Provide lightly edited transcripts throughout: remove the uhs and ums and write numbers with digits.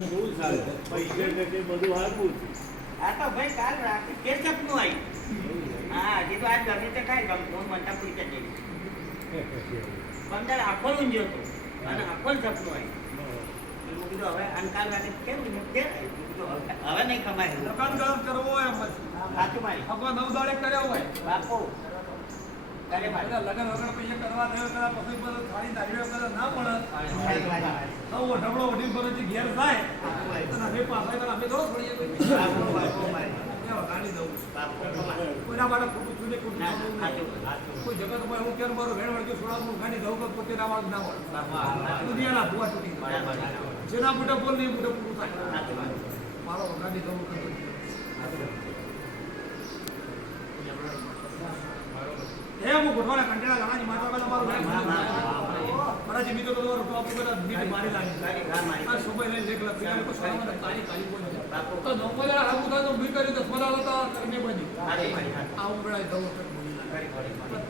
બહુ સારું પૈસા ટકે બધું હાલવું આ તો ભાઈ કાલ રાતે કે સપનું આવ્યું હા હજી તો આજ ગમે તે કાંઈ ગમતું મનતા પૂરી જઈ પણ આખો ઊંઝો હતો અને આખો સપનું આવ્યું મેં કીધું હવે અંકાલ રાતે કેમ કે હવે નહીં કમાય દુકાન કામ કરવો હોય સાચું મારી ભગવાન નવ દાડે કર્યો હોય બાપો કરે મારી લગન વગર પૈસા કરવા દેવો કરા પછી બધું થાળી દાડીઓ કરે ના પડે નવો ઢબળો વડી ભરોથી ઘેર થાય અને અમે પાછા અમે દો છોડીએ કોઈ ગાડી દઉં કોઈના માટે ખોટું છું ને ખોટું કોઈ જગતમાં એવું કેમ મારું વેણ વળગ્યું છોડાવું ગાડી દઉં તો પોતે ના વાળું ના મળે દુનિયાના ભૂવા તૂટી જેના મોટા બોલ નહીં મોટે પૂરું થાય મારો ગાડી દઉં હું ગોઠવાના કંટાળા ઘણા માતા પહેલા મારું મારા મિત્રો તો ટોપ ઉપર મારી લાગી આ શોભાઈ લઈને દેખ લખી કોઈ સોનામાં તારી કાલી કોઈ નથી તો નોમલા હાબુ થાય તો મી કરી 10 મલા હતા કરીને બની આ ઉંગળાય દઉં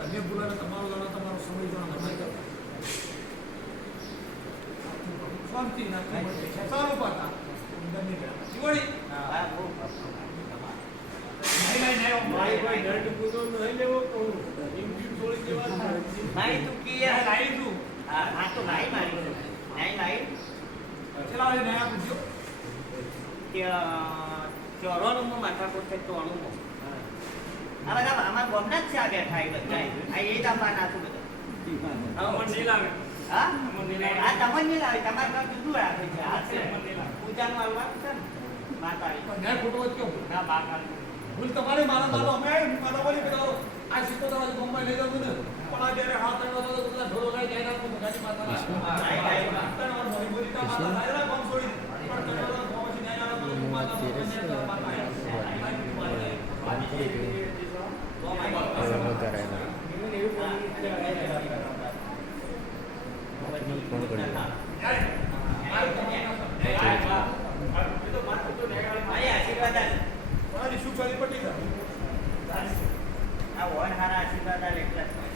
તમે બોલાને તમારો જાણો તમારો સમય જાણો નહીં શાંતિ ના સારું પાતા અંદરની જીવડી હા બહુ ભાઈ ભાઈ દંડ પૂરો નહીં લેવો કહું ઇન્ડિયન થોડી દેવા ભાઈ તું કિયા લાઈ તું હા તો લાઈ મારી નહીં લાઈ ચલા લે નયા પૂછ્યો કે ચોરોનું મો માથા પર છે તોણું આ બધા અમાર ગોમના જ છે આ બેઠા એ બધા આ એ દાબા નાખું બધા હા મન નહીં લાગે હા મન નહીં લાગે આ તમને નહીં લાવે તમારે કામ જુદું રાખે છે આ છે મન નહીં લાગે પૂજાનું આવવાનું છે ને માતા નયા ફોટો જ કેવું ના બાકા ભૂલ તમારે મારા મારો અમે મારા બોલી પેલો આ સિક્કો તો બોમ્બે લઈ જવું ને પણ આ જ્યારે હાથ આવ્યો તો બધા ઢોલો લઈ જાય ના કોઈ ગાડી માતા બોલી બોલી તા માતા લાયરા કોમ છોડી પણ તો પહોંચી જાય ના માતા આ વન હારા આશીર્વાદ આલે એટલા